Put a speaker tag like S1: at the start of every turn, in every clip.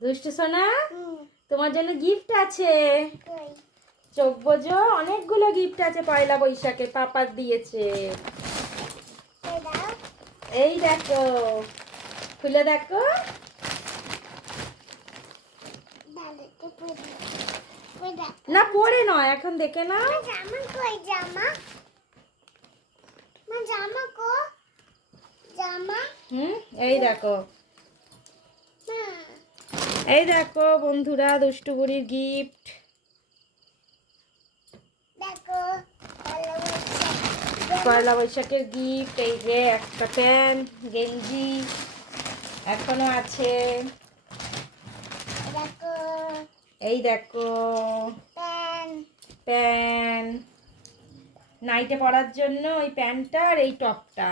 S1: দুষ্টু সোনা তোমার জন্য গিফট আছে। চোখ বোঝো অনেকগুলো গিফট আছে পয়লা বৈশাখে পাপার দিয়েছে। এই দেখো খুলে দেখো। না পরে নয় এখন দেখে না
S2: মা জামা কই জামা? জামা কো? জামা?
S1: হুম এই দেখো। এই দেখো বন্ধুরা দুষ্টু বুড়ির গিফট পয়লা বৈশাখের গিফট এই যে একটা প্যান্ট গেঞ্জি এখনও আছে। এই দেখো
S2: প্যান
S1: প্যান্ট নাইটে পরার জন্য ওই প্যান্টটা আর এই টপটা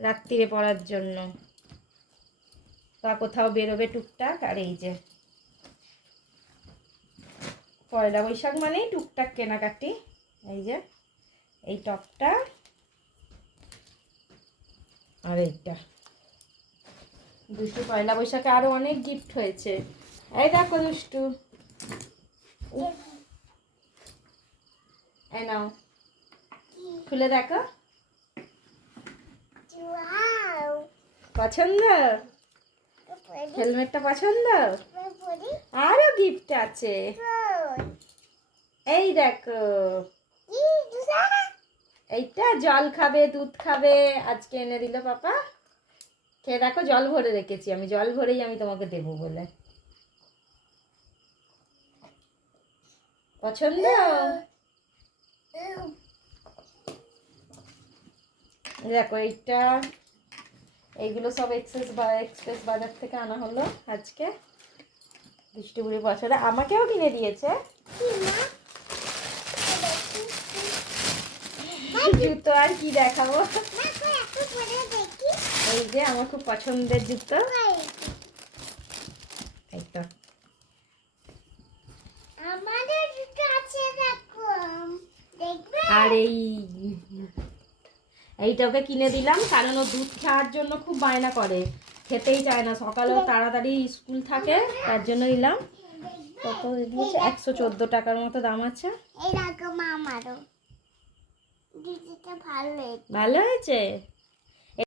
S1: রাত্রিরে পরার জন্য। বা কোথাও বেরোবে টুকটাক আর এই যে পয়লা বৈশাখ মানেই টুকটাক কেনাকাটি। এই যে এই টপটা আর এইটা। দুষ্টু পয়লা বৈশাখে আরও অনেক গিফট হয়েছে। এই দেখো দুষ্টু। এই নাও। খুলে দেখো। পছন্দ? হেলমেটটা পছন্দ? আরও গিফট আছে। এই দেখো। এইটা জল খাবে, দুধ খাবে, আজকে এনে দিল পাপা। খেয়ে দেখো, জল ভরে রেখেছি। আমি জল ভরেই আমি তোমাকে দেবো বলে। পছন্দ? দেখো, এইটা এইগুলো সব এক্সেস বা এক্সপ্রেস বাজার থেকে আনা হলো আজকে। বৃষ্টিপুরি বছরে। আমাকেও কিনে দিয়েছে। জুতো আর কি দেখাবো? এই যে আমার খুব পছন্দের জুতো। এই তো। আর এই এইটা ওকে কিনে দিলাম কারণ ও দুধ খাওয়ার জন্য খুব বায়না করে। খেতেই চায় না সকালেও তাড়াতাড়ি স্কুল থাকে তার জন্য দিলাম কত দিয়েছে একশো চোদ্দ টাকার মতো দাম আছে। ভালো হয়েছে?